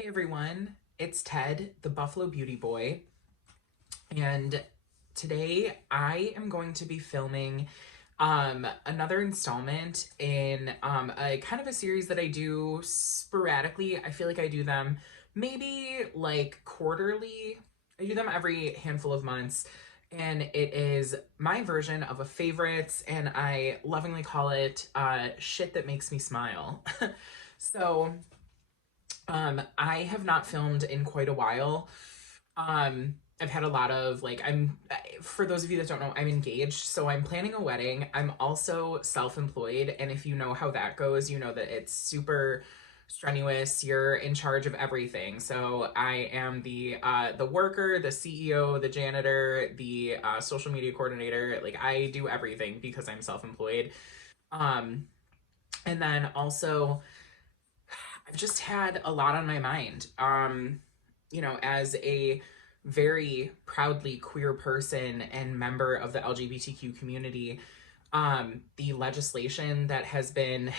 Hey everyone, it's Ted, the Buffalo Beauty Boy, and today I am going to be filming another installment in a kind of a series that I do sporadically. I feel like I do them maybe like quarterly. I do them every handful of months, and it is my version of a favorites, and I lovingly call it shit that makes me smile. So I have not filmed in quite a while. I've had a lot of for those of you that don't know, I'm engaged, so I'm planning a wedding. I'm also self-employed, and if you know how that goes, you know that it's super strenuous. You're in charge of everything. So I am the worker, the CEO, the janitor, the social media coordinator. Like I do everything because I'm self-employed. Um, and then also I've just had a lot on my mind. As a very proudly queer person and member of the LGBTQ community, the legislation that has been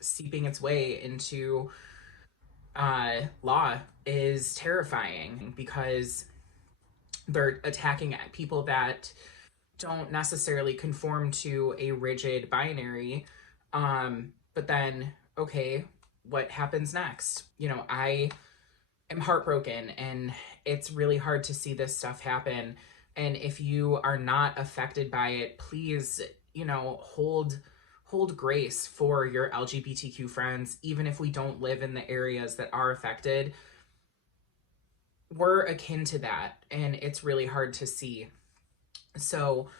seeping its way into law is terrifying because they're attacking people that don't necessarily conform to a rigid binary. But then, okay, what happens next? I am heartbroken, and it's really hard to see this stuff happen. And if you are not affected by it, please, hold grace for your LGBTQ friends, even if we don't live in the areas that are affected. We're akin to that, and it's really hard to see. So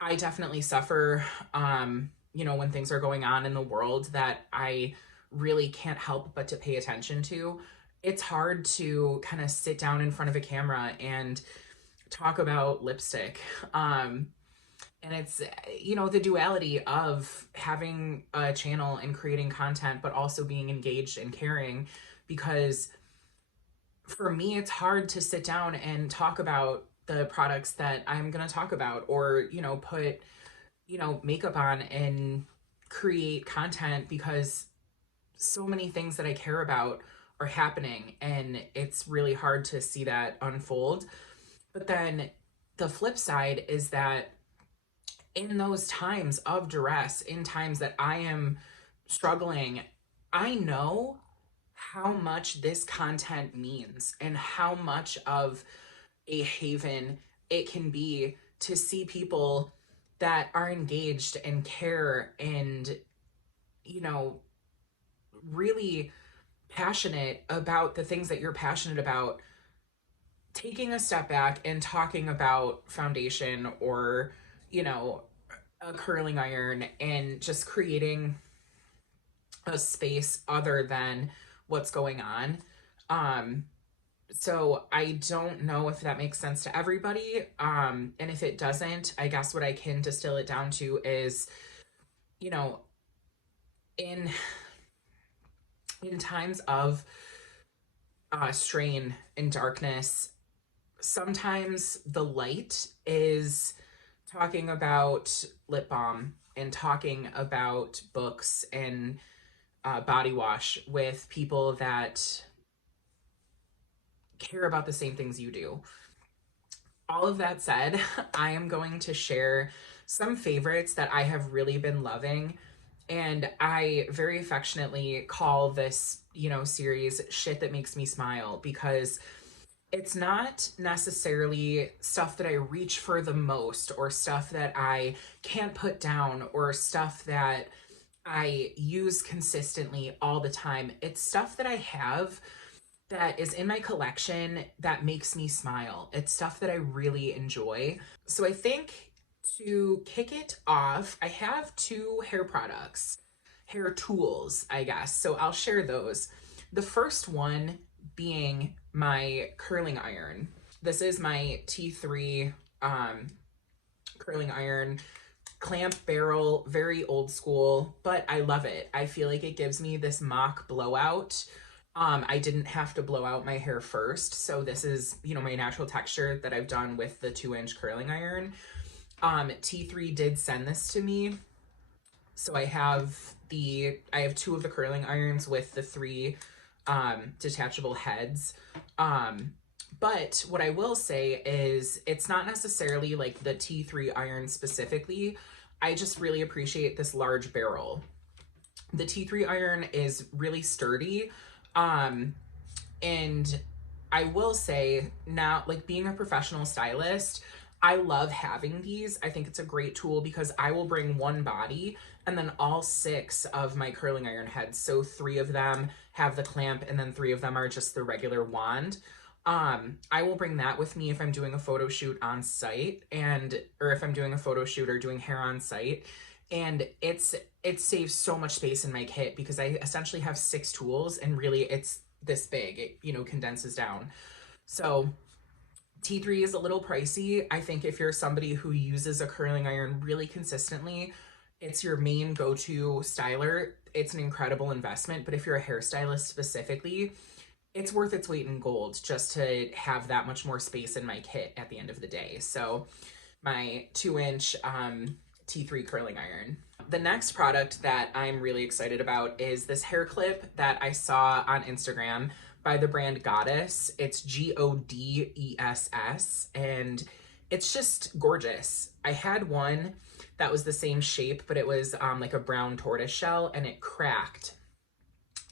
I definitely suffer, when things are going on in the world that I really can't help but to pay attention to. It's hard to kind of sit down in front of a camera and talk about lipstick. And it's, the duality of having a channel and creating content, but also being engaged and caring. Because for me, it's hard to sit down and talk about the products that I'm going to talk about, or, put, makeup on and create content, because so many things that I care about are happening, and it's really hard to see that unfold. But then the flip side is that in those times of duress, in times that I am struggling, I know how much this content means and how much of a haven it can be to see people that are engaged and care and, really passionate about the things that you're passionate about, taking a step back and talking about foundation or, a curling iron, and just creating a space other than what's going on. So I don't know if that makes sense to everybody. And if it doesn't, I guess what I can distill it down to is, you know, in in times of strain and darkness, sometimes the light is talking about lip balm and talking about books and body wash with people that care about the same things you do. All of that said, I am going to share some favorites that I have really been loving. And I very affectionately call this, series Shit That Makes Me Smile, because it's not necessarily stuff that I reach for the most, or stuff that I can't put down, or stuff that I use consistently all the time. It's stuff that I have that is in my collection that makes me smile. It's stuff that I really enjoy. So I think to kick it off, I have two hair products, hair tools, I guess. So I'll share those. The first one being my curling iron. This is my T3 curling iron, clamp barrel, very old school, but I love it. I feel like it gives me this mock blowout. I didn't have to blow out my hair first, so this is, my natural texture that I've done with the 2-inch curling iron. T3 did send this to me, so I have two of the curling irons with the 3 detachable heads. But what I will say is it's not necessarily like the T3 iron specifically. I just really appreciate this large barrel. The T3 iron is really sturdy. And I will say now, like being a professional stylist, I love having these. I think it's a great tool because I will bring one body and then all 6 of my curling iron heads. So 3 of them have the clamp and then 3 of them are just the regular wand. I will bring that with me if I'm doing a photo shoot on site or if I'm doing a photo shoot or doing hair on site. And it saves so much space in my kit because I essentially have 6 tools and really it's this big. It, you know, condenses down. So T3 is a little pricey. I think if you're somebody who uses a curling iron really consistently, it's your main go-to styler, it's an incredible investment. But if you're a hairstylist specifically, it's worth its weight in gold just to have that much more space in my kit at the end of the day. So my 2-inch T3 curling iron. The next product that I'm really excited about is this hair clip that I saw on Instagram by the brand Goddess. It's Godess, and it's just gorgeous. I had one that was the same shape, but it was like a brown tortoise shell and it cracked.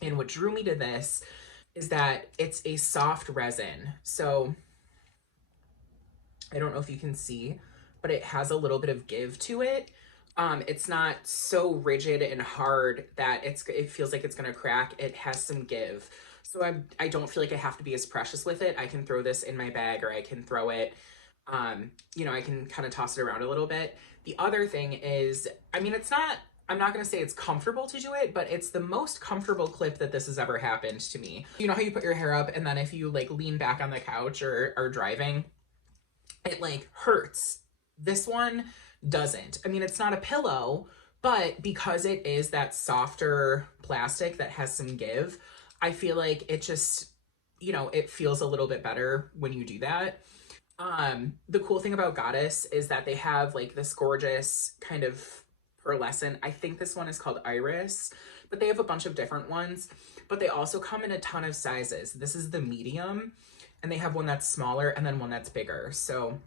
And what drew me to this is that it's a soft resin. So I don't know if you can see, but it has a little bit of give to it. It's not so rigid and hard that it feels like it's gonna crack. It has some give. So I don't feel like I have to be as precious with it. I can throw this in my bag or I can throw it, you know, I can kind of toss it around a little bit. The other thing is, I mean, I'm not gonna say it's comfortable to do it, but it's the most comfortable clip that this has ever happened to me. You know how you put your hair up and then if you like lean back on the couch or are driving, it like hurts. This one doesn't. I mean, it's not a pillow, but because it is that softer plastic that has some give, I feel like it just, you know, it feels a little bit better when you do that. The cool thing about Goddess is that they have like this gorgeous kind of pearlescent. I think this one is called Iris, but they have a bunch of different ones, but they also come in a ton of sizes. This is the medium and they have one that's smaller and then one that's bigger. So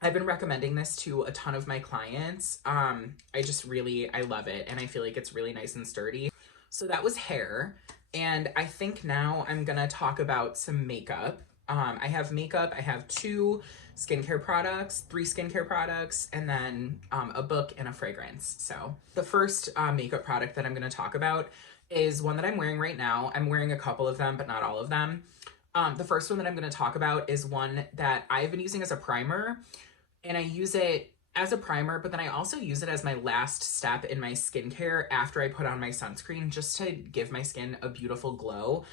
I've been recommending this to a ton of my clients. I love it. And I feel like it's really nice and sturdy. So that was hair. And I think now I'm gonna talk about some makeup. I have makeup, I have 2 skincare products, 3 skincare products, and then a book and a fragrance. So the first makeup product that I'm gonna talk about is one that I'm wearing right now. I'm wearing a couple of them, but not all of them. The first one that I'm gonna talk about is one that I've been using as a primer. And I use it as a primer, but then I also use it as my last step in my skincare after I put on my sunscreen, just to give my skin a beautiful glow.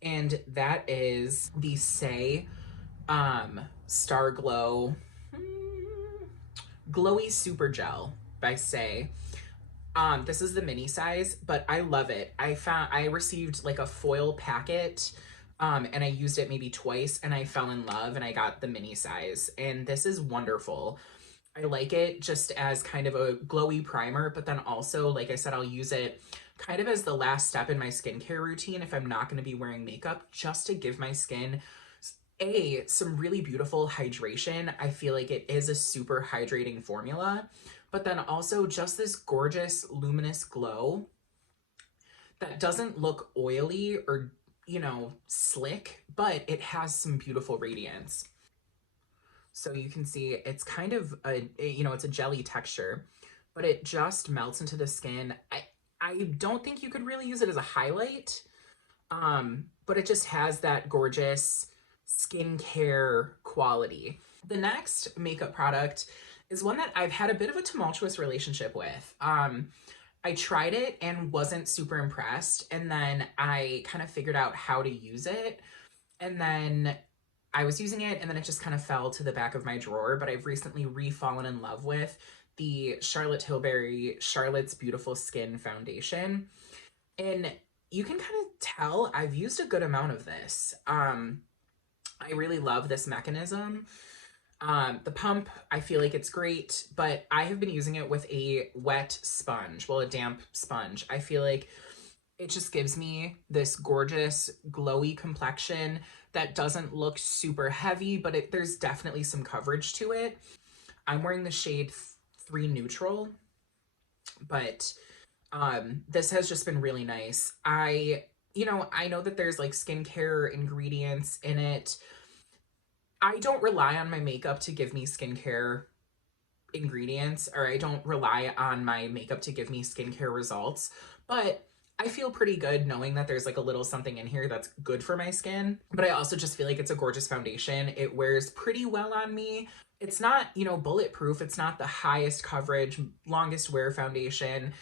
And that is the Say Star Glow Glowy Super Gel by Say. This is the mini size, but I love it. I received like a foil packet and I used it maybe twice and I fell in love and I got the mini size, and this is wonderful. I like it just as kind of a glowy primer, but then also, like I said, I'll use it kind of as the last step in my skincare routine if I'm not going to be wearing makeup, just to give my skin some really beautiful hydration. I feel like it is a super hydrating formula, but then also just this gorgeous luminous glow that doesn't look oily or, you know, slick, but it has some beautiful radiance. So you can see it's kind of it's a jelly texture, but it just melts into the skin. I don't think you could really use it as a highlight, but it just has that gorgeous skincare quality. The next makeup product is one that I've had a bit of a tumultuous relationship with. I tried it and wasn't super impressed, and then I kind of figured out how to use it, and then I was using it, and then it just kind of fell to the back of my drawer. But I've recently re-fallen in love with the Charlotte Tilbury Charlotte's Beautiful Skin Foundation, and you can kind of tell I've used a good amount of this. I really love this mechanism. The pump, I feel like it's great, but I have been using it with a wet sponge, well, a damp sponge. I feel like It just gives me this gorgeous glowy complexion that doesn't look super heavy, but there's definitely some coverage to it. I'm wearing the shade 3 Neutral, but this has just been really nice. I know that there's like skincare ingredients in it. I don't rely on my makeup to give me skincare ingredients, or I don't rely on my makeup to give me skincare results, but I feel pretty good knowing that there's like a little something in here that's good for my skin. But I also just feel like it's a gorgeous foundation. It wears pretty well on me. It's not, bulletproof. It's not the highest coverage, longest wear foundation.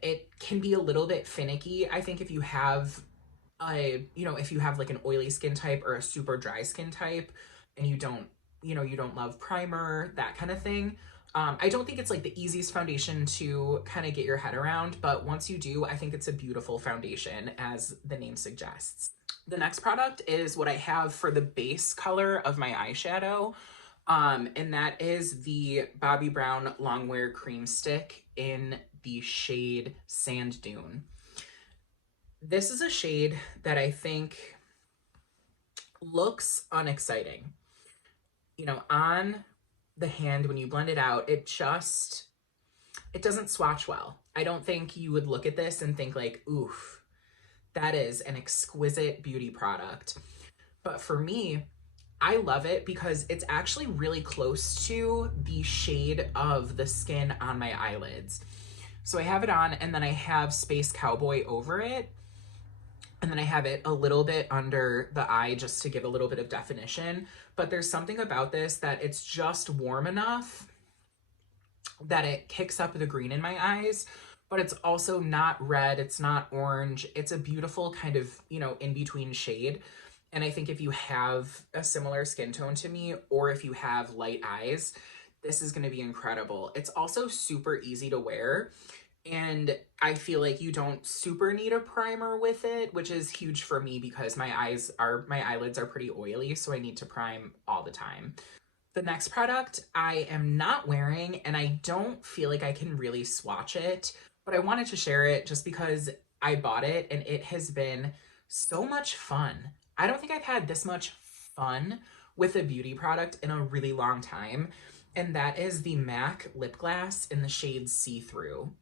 It can be a little bit finicky. I think if you have if you have like an oily skin type or a super dry skin type and you don't love primer, that kind of thing. I don't think it's like the easiest foundation to kind of get your head around, but once you do, I think it's a beautiful foundation, as the name suggests. The next product is what I have for the base color of my eyeshadow, and that is the Bobbi Brown Longwear Cream Stick in the shade Sand Dune. This is a shade that I think looks unexciting. On the hand, when you blend it out, it doesn't swatch well. I don't think you would look at this and think like, oof, that is an exquisite beauty product. But for me, I love it because it's actually really close to the shade of the skin on my eyelids. So I have it on, and then I have Space Cowboy over it. And then I have it a little bit under the eye just to give a little bit of definition. But there's something about this that it's just warm enough that it kicks up the green in my eyes, but it's also not red, it's not orange. It's a beautiful kind of, in-between shade. And I think if you have a similar skin tone to me, or if you have light eyes, this is gonna be incredible. It's also super easy to wear. And I feel like you don't super need a primer with it, which is huge for me because my eyelids are pretty oily, so I need to prime all the time. The next product I am not wearing, and I don't feel like I can really swatch it, but I wanted to share it just because I bought it and it has been so much fun. I don't think I've had this much fun with a beauty product in a really long time, and that is the MAC lip gloss in the shade See Through.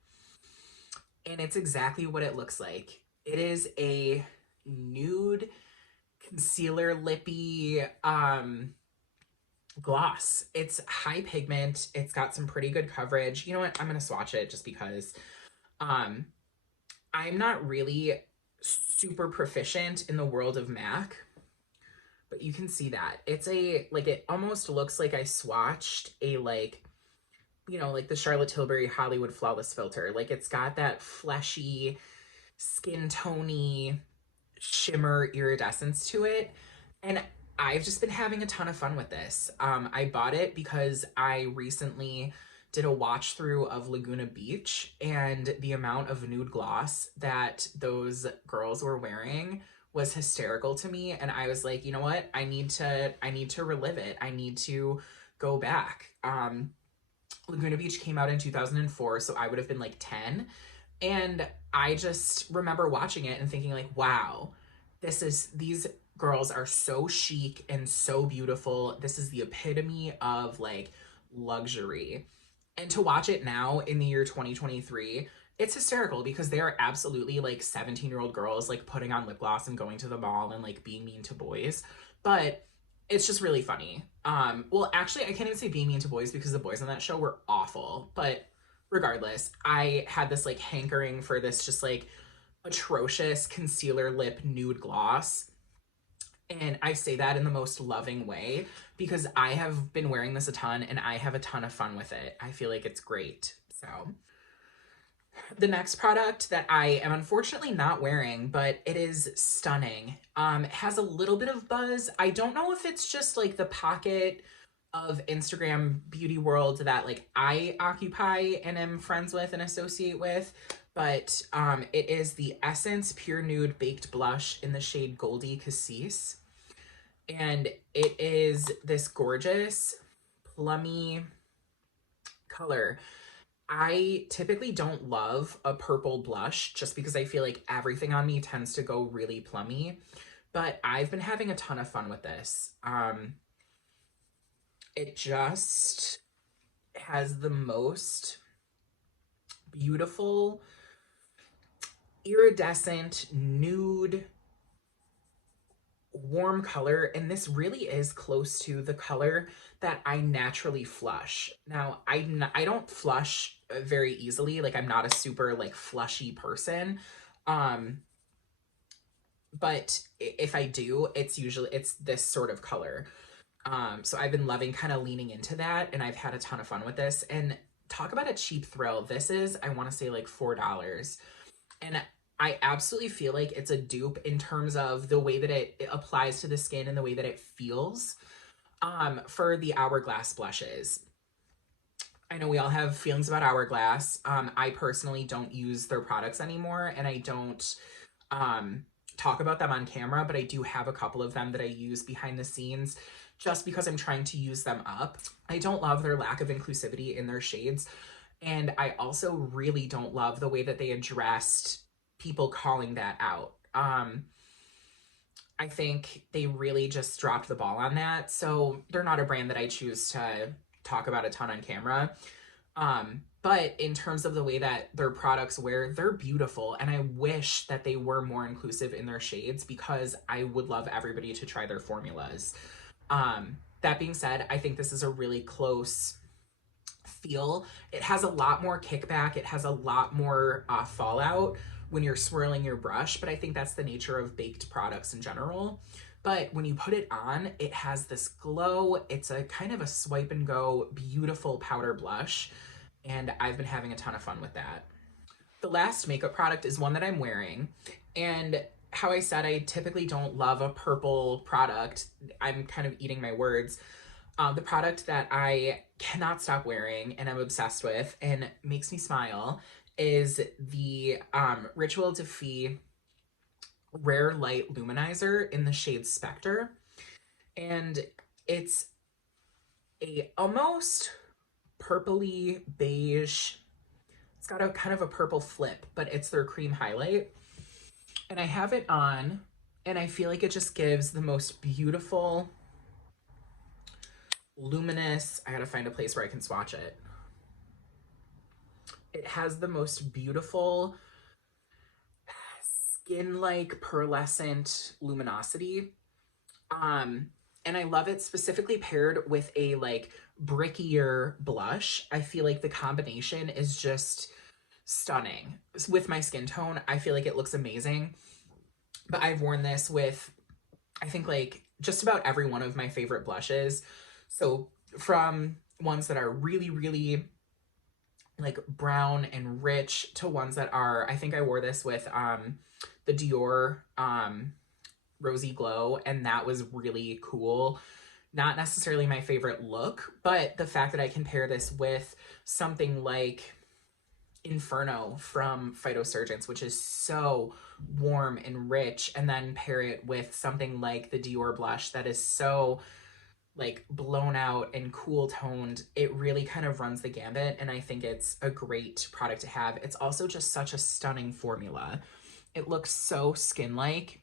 And it's exactly what it looks like. It is a nude concealer lippy gloss. It's high pigment. It's got some pretty good coverage. You know what? I'm going to swatch it just because I'm not really super proficient in the world of MAC, but you can see that. It's it almost looks like I swatched a like the Charlotte Tilbury Hollywood Flawless Filter. Like, it's got that fleshy, skin tony shimmer iridescence to it. And I've just been having a ton of fun with this. I bought it because I recently did a watch through of Laguna Beach, and the amount of nude gloss that those girls were wearing was hysterical to me. And I was like, you know what? I need to relive it. I need to go back. Laguna Beach came out in 2004, so I would have been like 10. And I just remember watching it and thinking like, wow, these girls are so chic and so beautiful. This is the epitome of like luxury. And to watch it now in the year 2023, it's hysterical because they are absolutely like 17-year-old girls like putting on lip gloss and going to the mall and like being mean to boys. But it's just really funny. Well, actually, I can't even say being mean to boys because the boys on that show were awful. But regardless, I had this like hankering for this just like atrocious concealer lip nude gloss. And I say that in the most loving way because I have been wearing this a ton and I have a ton of fun with it. I feel like it's great. So the next product that I am unfortunately not wearing, but it is stunning. It has a little bit of buzz. I don't know if it's just like the pocket of Instagram beauty world that like I occupy and am friends with and associate with, but it is the Essence Pure Nude Baked Blush in the shade Goldie Cassis. And it is this gorgeous plummy color. I typically don't love a purple blush just because I feel like everything on me tends to go really plummy, but I've been having a ton of fun with this. It just has the most beautiful, iridescent, nude, warm color, and this really is close to the color that I naturally flush. Now, I don't flush very easily. Like, I'm not a super like flushy person. Um, but if I do, it's this sort of color. So I've been loving kind of leaning into that, and I've had a ton of fun with this. And talk about a cheap thrill. This is, I want to say, like $4. And I absolutely feel like it's a dupe in terms of the way that it applies to the skin and the way that it feels for the Hourglass blushes. I know we all have feelings about Hourglass. I personally don't use their products anymore, and I don't talk about them on camera, but I do have a couple of them that I use behind the scenes just because I'm trying to use them up. I don't love their lack of inclusivity in their shades, and I also really don't love the way that they addressed people calling that out. I think they really just dropped the ball on that. So they're not a brand that I choose to talk about a ton on camera. But in terms of the way that their products wear, they're beautiful. And I wish that they were more inclusive in their shades because I would love everybody to try their formulas. That being said, I think this is a really close feel. It has a lot more kickback. It has a lot more fallout when you're swirling your brush, but I think that's the nature of baked products in general. But when you put it on, it has this glow. It's a kind of a swipe and go, beautiful powder blush, and I've been having a ton of fun with that. The last makeup product is one that I'm wearing, and how I said I typically don't love a purple product, I'm kind of eating my words. The product that I cannot stop wearing and I'm obsessed with and makes me smile is the Ritual de Fille Rare Light Luminizer in the shade Spectre. And it's a almost purpley beige. It's got a kind of a purple flip, but it's their cream highlight. And I have it on, and I feel like it just gives the most beautiful, luminous, I gotta find a place where I can swatch it. It has the most beautiful skin-like pearlescent luminosity. And I love it specifically paired with a like brickier blush. I feel like the combination is just stunning. With my skin tone, I feel like it looks amazing. But I've worn this with, I think, like just about every one of my favorite blushes. So from ones that are really, really like brown and rich to ones that are, I think I wore this with the Dior Rosy Glow, and that was really cool. Not necessarily my favorite look, but the fact that I can pair this with something like Inferno from Phytosurgence, which is so warm and rich, and then pair it with something like the Dior blush that is so like blown out and cool toned, it really kind of runs the gambit, and I think it's a great product to have. It's also just such a stunning formula. It looks so skin-like,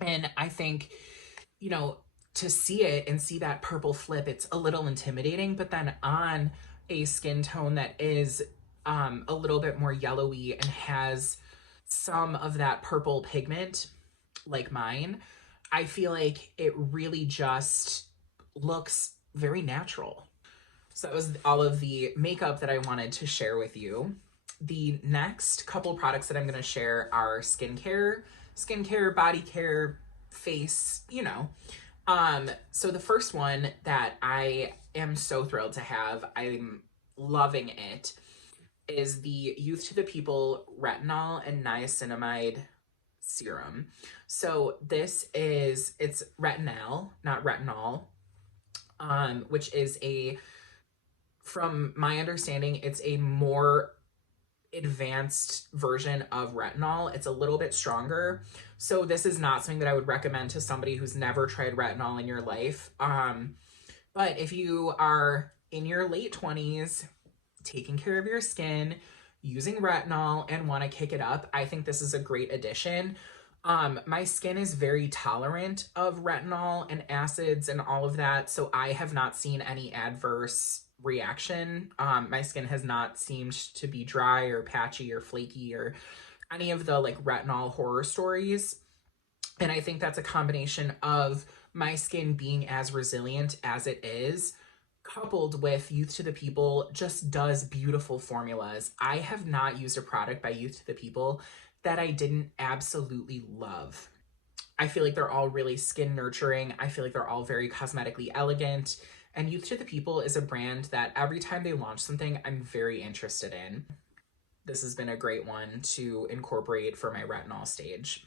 and I think, you know, to see it and see that purple flip, it's a little intimidating, but then on a skin tone that is a little bit more yellowy and has some of that purple pigment like mine, I feel like it really just looks very natural. So that was all of the makeup that I wanted to share with you. The next couple products that I'm going to share are skincare, body care, face, you know. So the first one that I am so thrilled to have, I'm loving it, is the Youth to the People Retinol and Niacinamide Serum. So this is, it's retinol, not retinol, which is a, from my understanding, it's a more advanced version of retinol. It's a little bit stronger. So this is not something that I would recommend to somebody who's never tried retinol in your life. But if you are in your late 20s taking care of your skin, using retinol, and want to kick it up, I think this is a great addition. My skin is very tolerant of retinol and acids and all of that, so I have not seen any adverse reaction. My skin has not seemed to be dry or patchy or flaky or any of the like retinol horror stories. And I think that's a combination of my skin being as resilient as it is, coupled with Youth to the People just does beautiful formulas. I have not used a product by Youth to the People that I didn't absolutely love. I feel like they're all really skin nurturing. I feel like they're all very cosmetically elegant. And Youth to the People is a brand that every time they launch something, I'm very interested in. This has been a great one to incorporate for my retinol stage.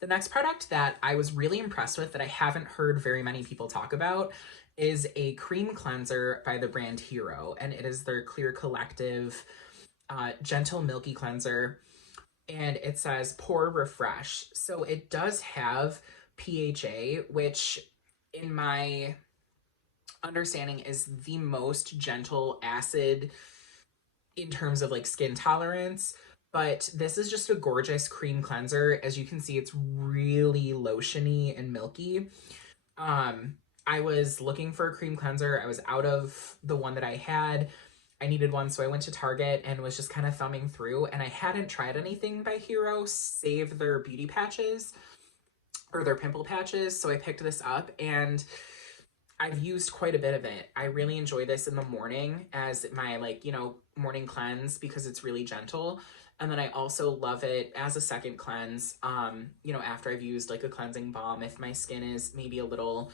The next product that I was really impressed with that I haven't heard very many people talk about is a cream cleanser by the brand Hero, and it is their Clear Collective Gentle Milky Cleanser, and it says Pore Refresh. So it does have PHA, which in my understanding is the most gentle acid in terms of like skin tolerance. But this is just a gorgeous cream cleanser. As you can see, it's really lotiony and milky. I was looking for a cream cleanser. I was out of the one that I had. I needed one, so I went to Target and was just kind of thumbing through, and I hadn't tried anything by Hero save their beauty patches or their pimple patches, so I picked this up and I've used quite a bit of it. I really enjoy this in the morning as my like, you know, morning cleanse because it's really gentle. And then I also love it as a second cleanse, you know, after I've used like a cleansing balm, if my skin is maybe a little,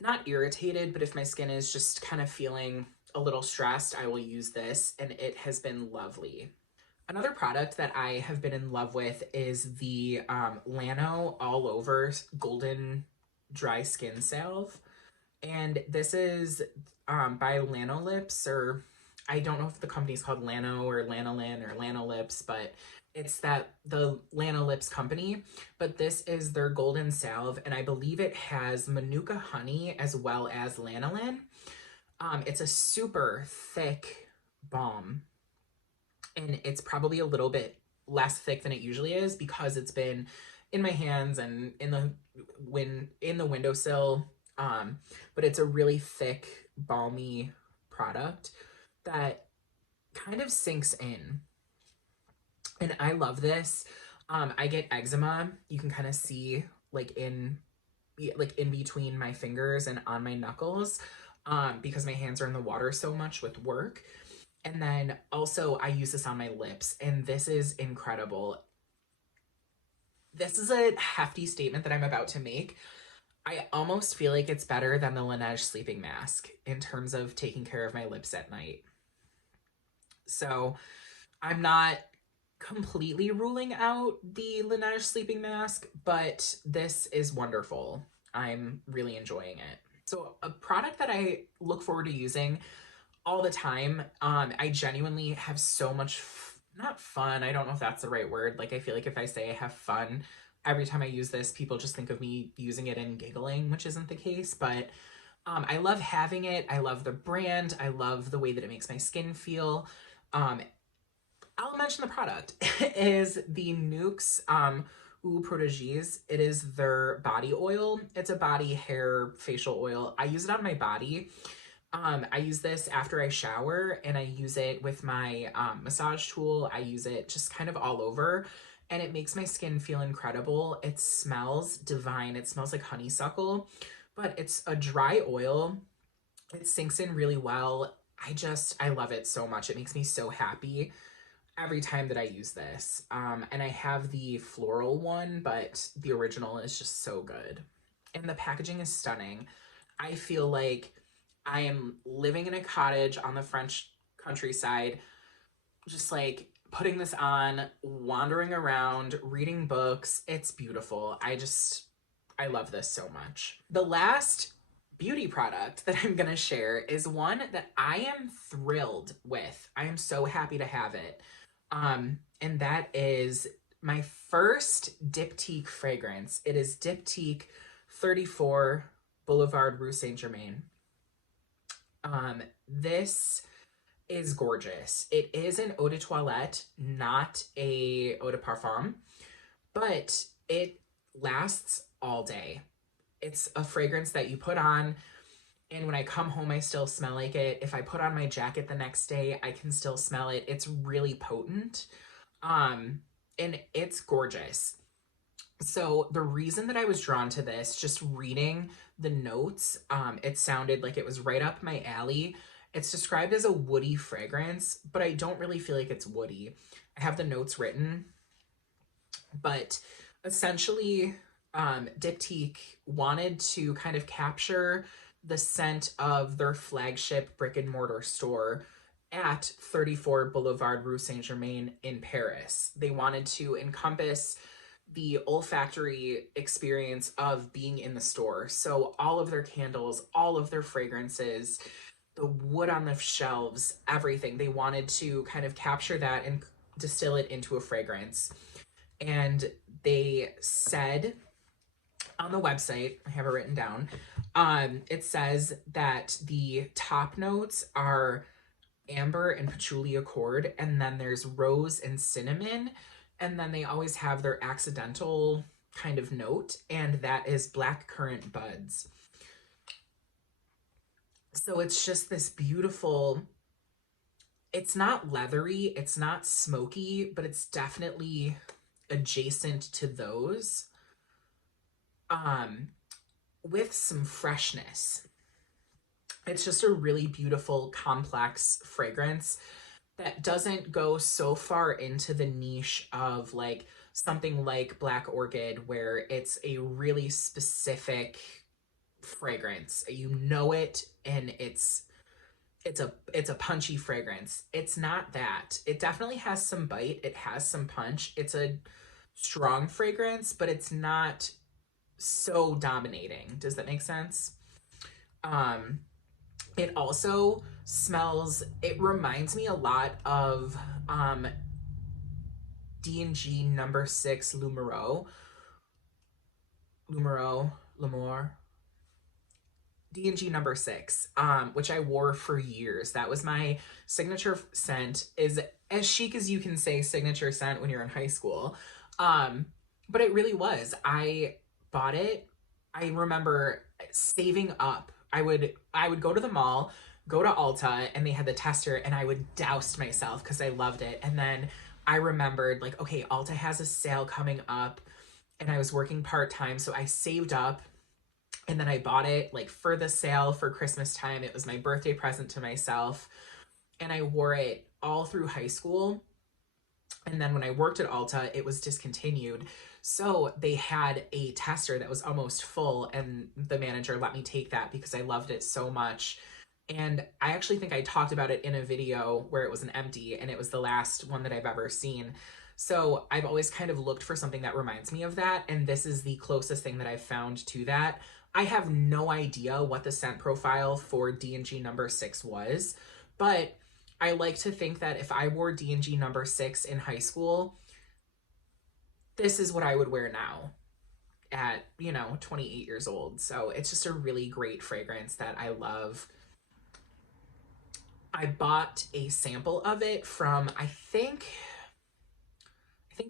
not irritated, but if my skin is just kind of feeling a little stressed, I will use this, and it has been lovely. Another product that I have been in love with is the Lano All Over Golden Dry Skin Salve. And this is by Lanolips, or I don't know if the company's called Lano or Lanolin or Lanolips, but it's the Lanolips company. But this is their golden salve, and I believe it has Manuka honey as well as lanolin. It's a super thick balm, and it's probably a little bit less thick than it usually is because it's been in my hands and in the windowsill. But it's a really thick, balmy product that kind of sinks in. And I love this. I get eczema. You can kind of see like in between my fingers and on my knuckles, because my hands are in the water so much with work. And then also I use this on my lips, and this is incredible. This is a hefty statement that I'm about to make. I almost feel like it's better than the Laneige sleeping mask in terms of taking care of my lips at night. So I'm not completely ruling out the Laneige sleeping mask, but this is wonderful. I'm really enjoying it. So a product that I look forward to using all the time, I genuinely have so much, not fun, I don't know if that's the right word. Like I feel like if I say I have fun, every time I use this, people just think of me using it and giggling, which isn't the case, but I love having it. I love the brand. I love the way that it makes my skin feel. I'll mention the product. It is the Nuxe Eau Protégés. It is their body oil. It's a body, hair, facial oil. I use it on my body. I use this after I shower, and I use it with my massage tool. I use it just kind of all over, and it makes my skin feel incredible. It smells divine. It smells like honeysuckle, but it's a dry oil. It sinks in really well. I love it so much. It makes me so happy every time that I use this. And I have the floral one, but the original is just so good. And the packaging is stunning. I feel like I am living in a cottage on the French countryside, just like putting this on, wandering around, reading books. It's beautiful. I love this so much. The last beauty product that I'm gonna share is one that I am thrilled with. I am so happy to have it. And that is my first Diptyque fragrance. It is Diptyque 34 Boulevard Rue Saint Germain. This is gorgeous. It is an eau de toilette, not a eau de parfum, but it lasts all day. It's a fragrance that you put on, and when I come home, I still smell like it. If I put on my jacket the next day, I can still smell it. It's really potent, and it's gorgeous. So the reason that I was drawn to this, just reading the notes, it sounded like it was right up my alley. It's described as a woody fragrance, but I don't really feel like it's woody. I have the notes written, but essentially, Diptyque wanted to kind of capture the scent of their flagship brick and mortar store at 34 Boulevard Rue Saint Germain in Paris. They wanted to encompass the olfactory experience of being in the store. So all of their candles, all of their fragrances, the wood on the shelves, everything, they wanted to kind of capture that and distill it into a fragrance. And they said on the website, I have it written down, it says that the top notes are amber and patchouli accord, and then there's rose and cinnamon, and then they always have their accidental kind of note, and that is black currant buds. So it's just this beautiful, it's not leathery, it's not smoky, but it's definitely adjacent to those, with some freshness. It's just a really beautiful, complex fragrance that doesn't go so far into the niche of like something like Black Orchid, where it's a really specific fragrance. You know it, and it's a punchy fragrance. It's not that. It definitely has some bite. It has some punch. It's a strong fragrance, but it's not so dominating. Does that make sense? It also smells, it reminds me a lot of D&G number 6 L'Amour. D&G number 6, which I wore for years. That was my signature scent, is as chic as you can say signature scent when you're in high school. But it really was. I bought it. I remember saving up. I would go to the mall, go to Ulta, and they had the tester, and I would douse myself because I loved it. And then I remembered, like, okay, Ulta has a sale coming up, and I was working part-time, so I saved up, and then I bought it like for the sale for Christmas time. It was my birthday present to myself, and I wore it all through high school. And then when I worked at Ulta, it was discontinued. So they had a tester that was almost full, and the manager let me take that because I loved it so much. And I actually think I talked about it in a video where it was an empty, and it was the last one that I've ever seen. So I've always kind of looked for something that reminds me of that, and this is the closest thing that I've found to that. I have no idea what the scent profile for D&G number 6 was, but I like to think that if I wore D&G number 6 in high school, this is what I would wear now at, 28 years old. So it's just a really great fragrance that I love. I bought a sample of it from, I think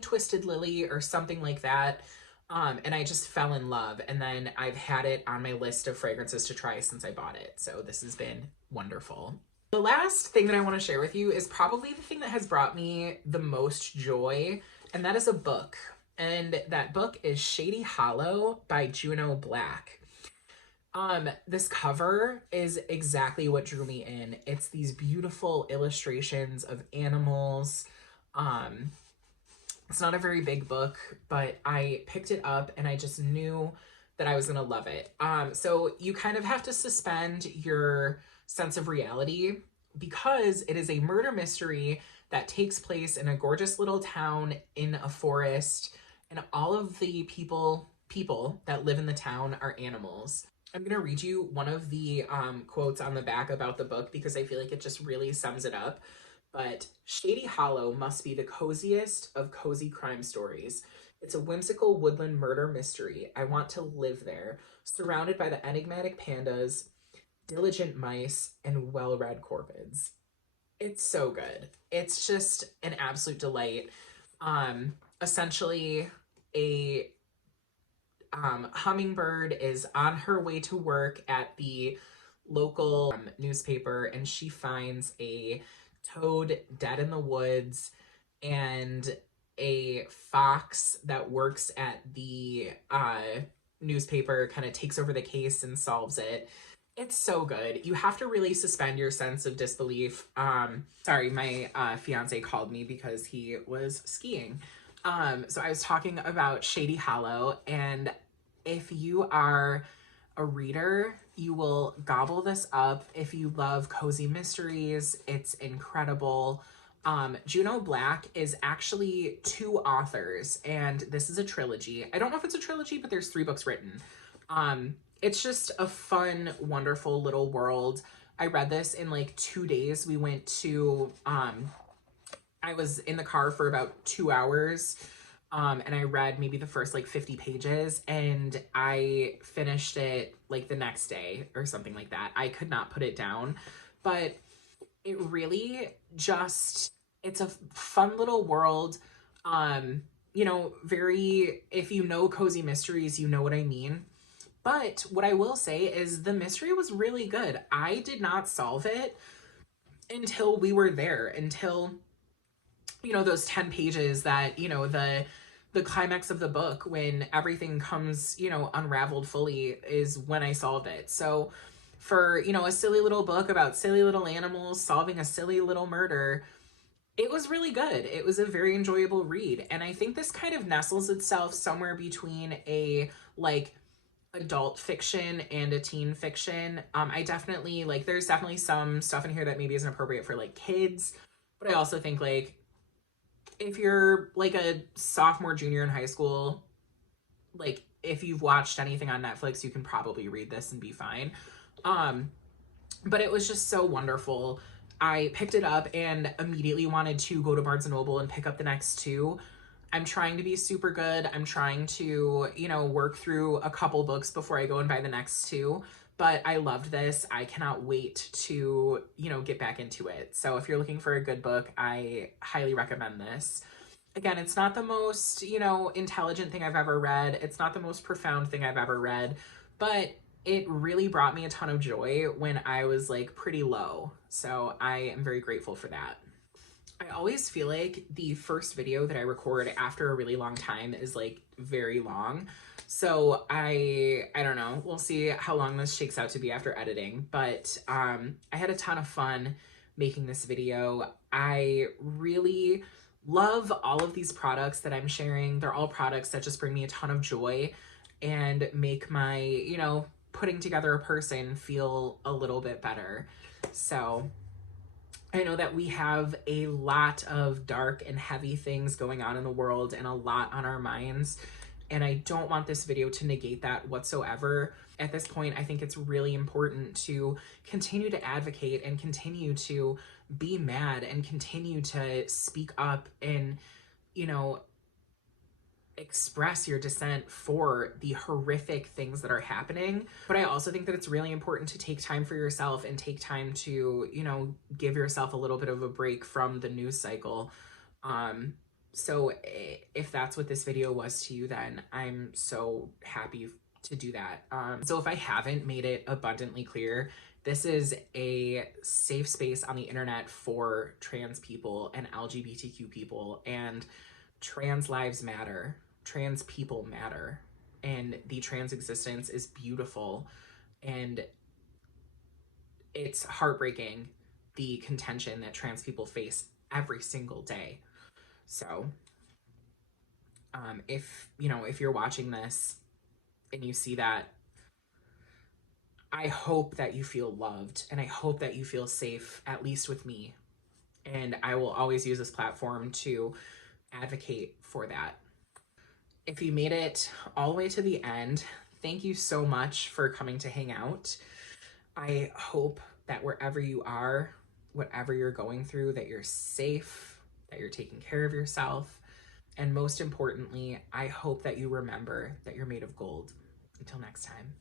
Twisted Lily or something like that. And I just fell in love. And then I've had it on my list of fragrances to try since I bought it. So this has been wonderful. The last thing that I want to share with you is probably the thing that has brought me the most joy, and that is a book. And that book is Shady Hollow by Juno Black. This cover is exactly what drew me in. It's these beautiful illustrations of animals. It's not a very big book, but I picked it up and I just knew that I was gonna love it. So you kind of have to suspend your sense of reality because it is a murder mystery that takes place in a gorgeous little town in a forest, and all of the people that live in the town are animals. I'm gonna read you one of the quotes on the back about the book because I feel like it just really sums it up. But Shady Hollow must be the coziest of cozy crime stories. It's a whimsical woodland murder mystery. I want to live there, surrounded by the enigmatic pandas, diligent mice, and well-read corvids. It's so good. It's just an absolute delight. Essentially, a hummingbird is on her way to work at the local newspaper, and she finds a toad dead in the woods, and a fox that works at the newspaper kind of takes over the case and solves it. It's so good. You have to really suspend your sense of disbelief. Sorry, my fiance called me because he was skiing. So I was talking about Shady Hollow, and if you are a reader, you will gobble this up. If you love cozy mysteries, it's incredible. Juno Black is actually two authors, and this is a trilogy. I don't know if it's a trilogy, but there's 3 books written. It's just a fun, wonderful little world. I read this in like 2 days. We went to, I was in the car for about 2 hours. And I read maybe the first like 50 pages, and I finished it like the next day or something like that. I could not put it down, but it really just, it's a fun little world. You know, very, if you know cozy mysteries, you know what I mean. But what I will say is the mystery was really good. I did not solve it until we were there, until, you know, those 10 pages that, you know, the climax of the book, when everything comes, you know, unraveled fully, is when I solved it. So for, you know, a silly little book about silly little animals solving a silly little murder, it was really good. It was a very enjoyable read. And I think this kind of nestles itself somewhere between a like adult fiction and a teen fiction. I definitely like, there's definitely some stuff in here that maybe isn't appropriate for like kids, but I also think like if you're like a sophomore, junior in high school, like if you've watched anything on Netflix, you can probably read this and be fine. Um, but it was just so wonderful. I picked it up and immediately wanted to go to Barnes& and Noble and pick up the next 2. I'm trying to be super good. I'm trying to, you know, work through a couple books before I go and buy the next 2. But I loved this. I cannot wait to, you know, get back into it. So if you're looking for a good book, I highly recommend this. Again, it's not the most, you know, intelligent thing I've ever read. It's not the most profound thing I've ever read, but it really brought me a ton of joy when I was like pretty low. So I am very grateful for that. I always feel like the first video that I record after a really long time is like very long. So I don't know. We'll see how long this shakes out to be after editing, but I had a ton of fun making this video. I really love all of these products that I'm sharing. They're all products that just bring me a ton of joy and make my, you know, putting together a person feel a little bit better. So I know that we have a lot of dark and heavy things going on in the world and a lot on our minds, and I don't want this video to negate that whatsoever. At this point, I think it's really important to continue to advocate and continue to be mad and continue to speak up and, you know, express your dissent for the horrific things that are happening. But I also think that it's really important to take time for yourself and take time to, you know, give yourself a little bit of a break from the news cycle. So if that's what this video was to you, then I'm so happy to do that. So if I haven't made it abundantly clear, this is a safe space on the internet for trans people and LGBTQ people, and trans lives matter. Trans people matter, and the trans existence is beautiful, and it's heartbreaking, the contention that trans people face every single day. So if you know, if you're watching this and you see that, I hope that you feel loved, and I hope that you feel safe, at least with me, and I will always use this platform to advocate for that. If you made it all the way to the end, thank you so much for coming to hang out. I hope that wherever you are, whatever you're going through, that you're safe, that you're taking care of yourself. And most importantly, I hope that you remember that you're made of gold. Until next time.